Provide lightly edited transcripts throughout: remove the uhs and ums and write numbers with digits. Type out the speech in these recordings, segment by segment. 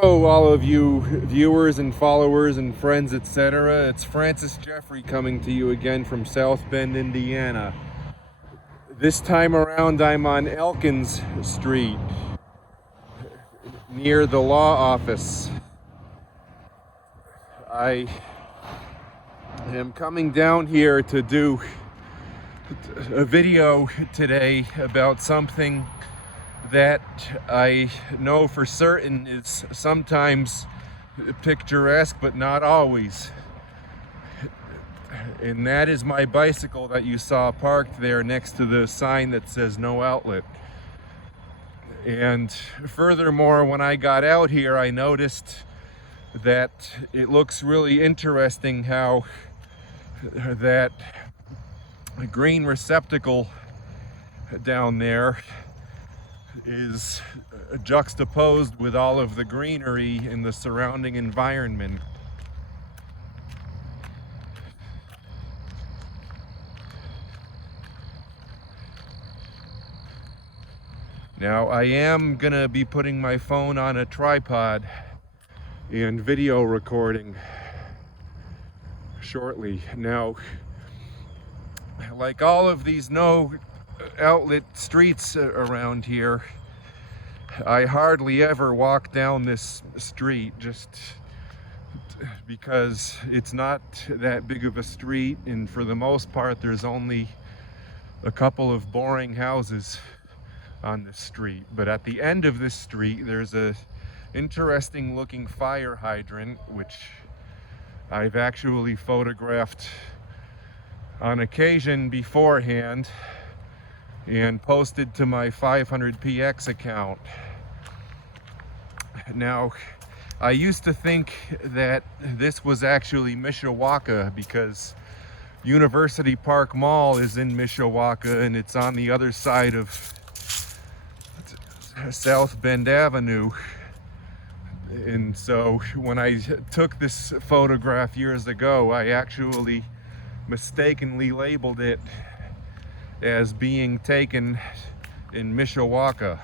Hello, all of you viewers and followers and friends, etc. It's Francis Jeffrey coming to you again from South Bend, Indiana. This time around, I'm on Elkins Street, near the law office. I am coming down here to do a video today about something that I know for certain is sometimes picturesque, but not always. And that is my bicycle that you saw parked there next to the sign that says no outlet. And furthermore, when I got out here, I noticed that it looks really interesting how that green receptacle down there is juxtaposed with all of the greenery in the surrounding environment. Now, I am gonna be putting my phone on a tripod and video recording shortly. Now, like all of these no outlet streets around here, I hardly ever walk down this street just because it's not that big of a street, and for the most part there's only a couple of boring houses on this street. But at the end of this street there's a interesting looking fire hydrant, which I've actually photographed on occasion beforehand and posted to my 500px account. Now, I used to think that this was actually Mishawaka because University Park Mall is in Mishawaka and it's on the other side of South Bend Avenue. And so when I took this photograph years ago, I actually mistakenly labeled it as being taken in Mishawaka.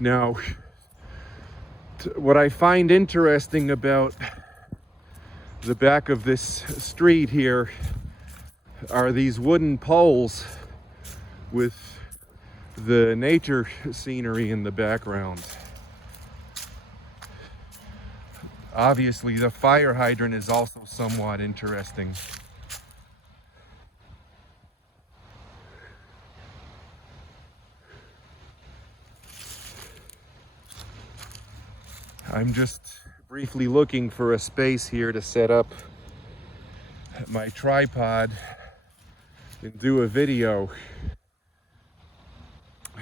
Now, what I find interesting about the back of this street here are these wooden poles with the nature scenery in the background. Obviously, the fire hydrant is also somewhat interesting. I'm just briefly looking for a space here to set up my tripod and do a video.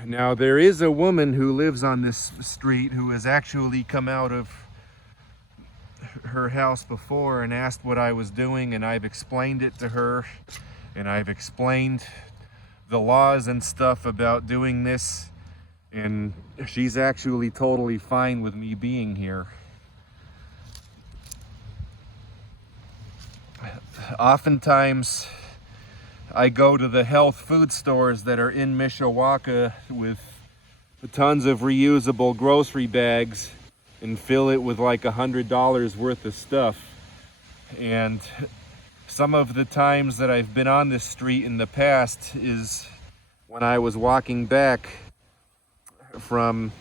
Now, there is a woman who lives on this street who has actually come out of her house before and asked what I was doing, and I've explained it to her, and I've explained the laws and stuff about doing this, and she's actually totally fine with me being here. Oftentimes I go to the health food stores that are in Mishawaka with tons of reusable grocery bags and fill it with like $100 worth of stuff. And some of the times that I've been on this street in the past is when I was walking back from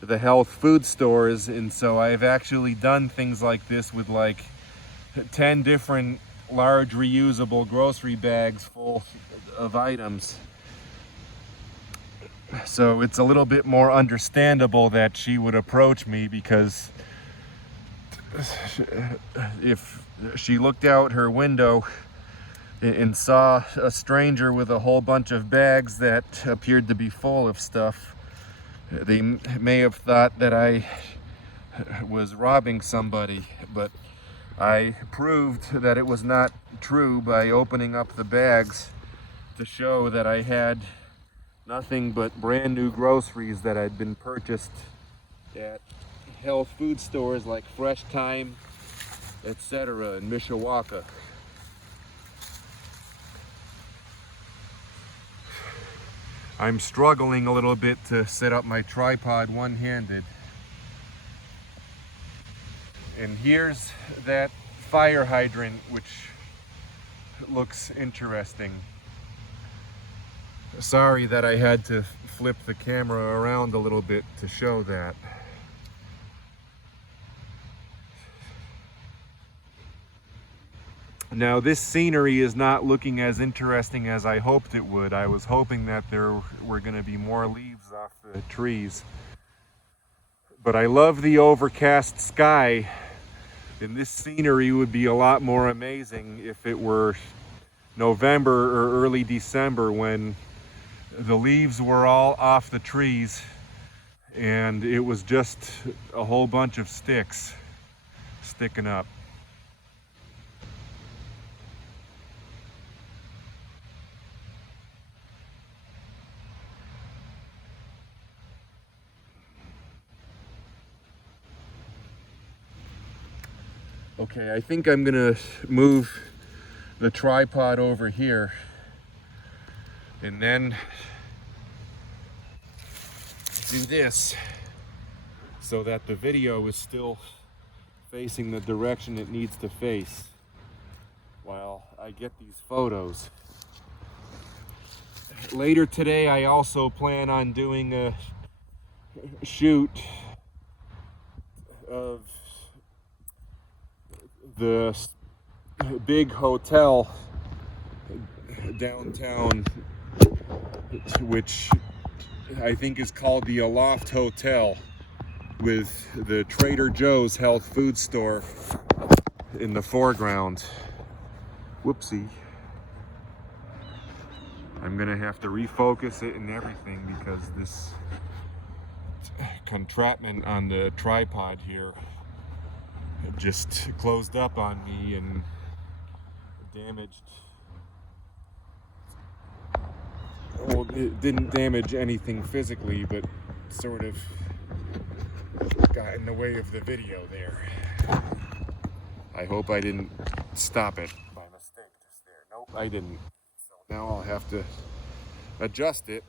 the health food stores, and so I've actually done things like this with like 10 different large reusable grocery bags full of items. So it's a little bit more understandable that she would approach me, because if she looked out her window and saw a stranger with a whole bunch of bags that appeared to be full of stuff, they may have thought that I was robbing somebody. But I proved that it was not true by opening up the bags to show that I had nothing but brand new groceries that had been purchased at health food stores like Fresh Time, etc. in Mishawaka. I'm struggling a little bit to set up my tripod one-handed. And here's that fire hydrant, which looks interesting. Sorry that I had to flip the camera around a little bit to show that. Now this scenery is not looking as interesting as I hoped it would. I was hoping that there were going to be more leaves off the trees. But I love the overcast sky, and this scenery would be a lot more amazing if it were November or early December, when the leaves were all off the trees and it was just a whole bunch of sticks sticking up. Okay, I think I'm gonna move the tripod over here and then do this so that the video is still facing the direction it needs to face while I get these photos. Later today, I also plan on doing a shoot of the big hotel downtown, which I think is called the Aloft Hotel, with the Trader Joe's health food store in the foreground. Whoopsie. I'm gonna have to refocus it and everything because this contraption on the tripod here just closed up on me and damaged. Well, it didn't damage anything physically, but sort of got in the way of the video there. I hope I didn't stop it by mistake just there. Nope, I didn't. So now I'll have to adjust it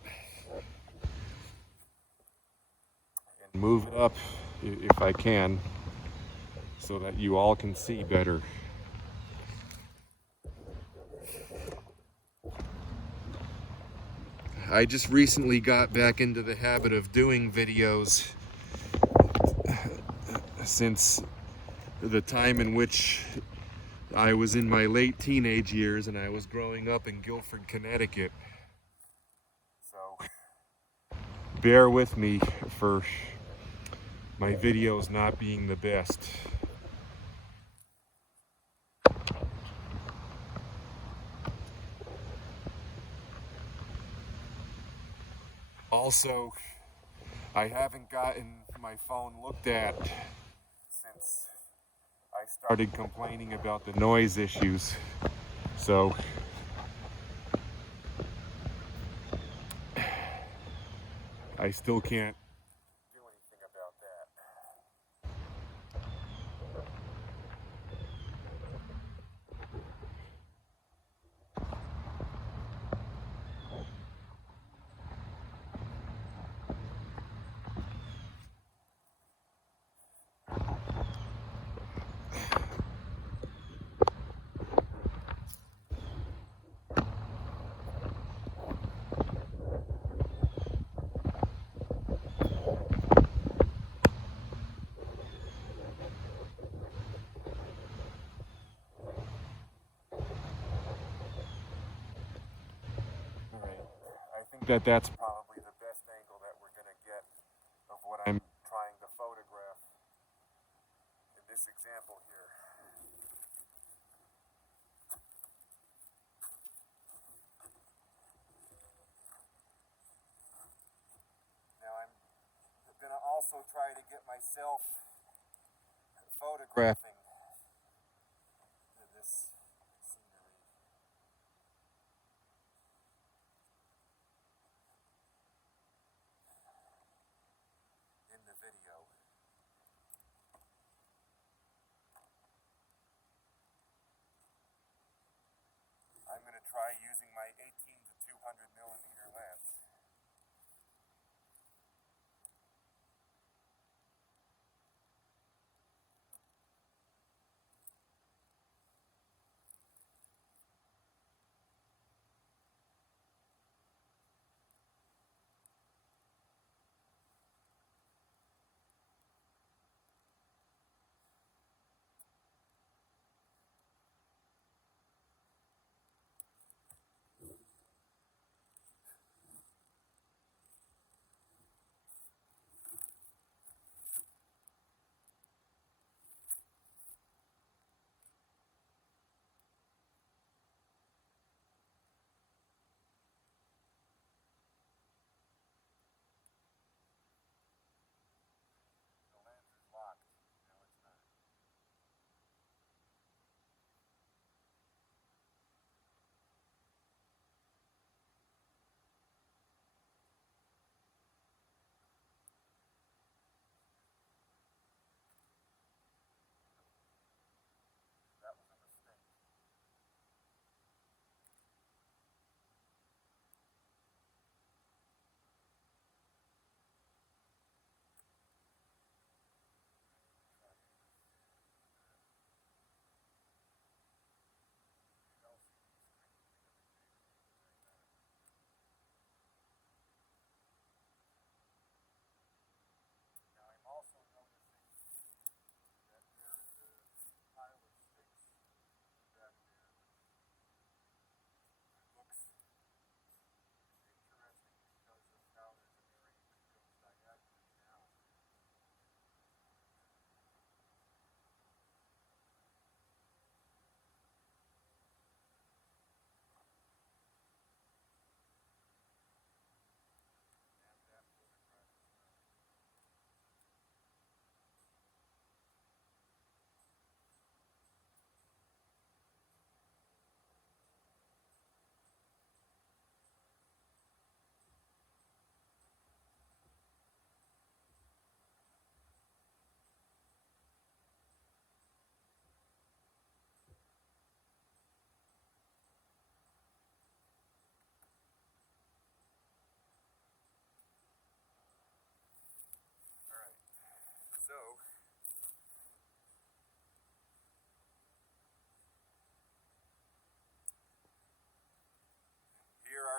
and move it up if I can, so that you all can see better. I just recently got back into the habit of doing videos since the time in which I was in my late teenage years and I was growing up in Guilford, Connecticut. So bear with me for my videos not being the best. Also, I haven't gotten my phone looked at since I started complaining about the noise issues. So I still can't do anything about that. That's probably the best angle that we're going to get of what I'm trying to photograph in this example here. Now I'm going to also try to get myself photographing this scenery. In the video. I'm going to try using my 18 to 200 millimeter lens.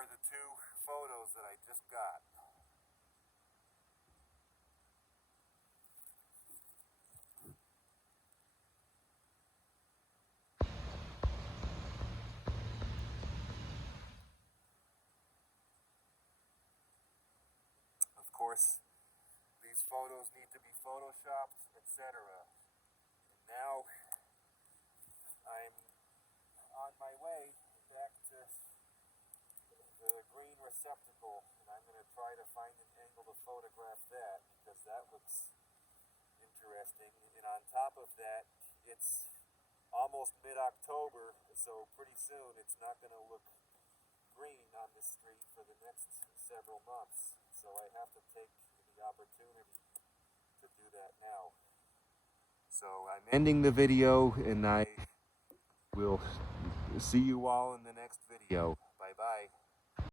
the two photos that I just got. Of course, these photos need to be photoshopped, etc. And now I'm on my way back to the green receptacle, and I'm going to try to find an angle to photograph that, because that looks interesting. And on top of that, it's almost mid-October, so pretty soon it's not going to look green on this street for the next several months. So I have to take the opportunity to do that now. So I'm ending the video, and I will see you all in the next video. Bye bye.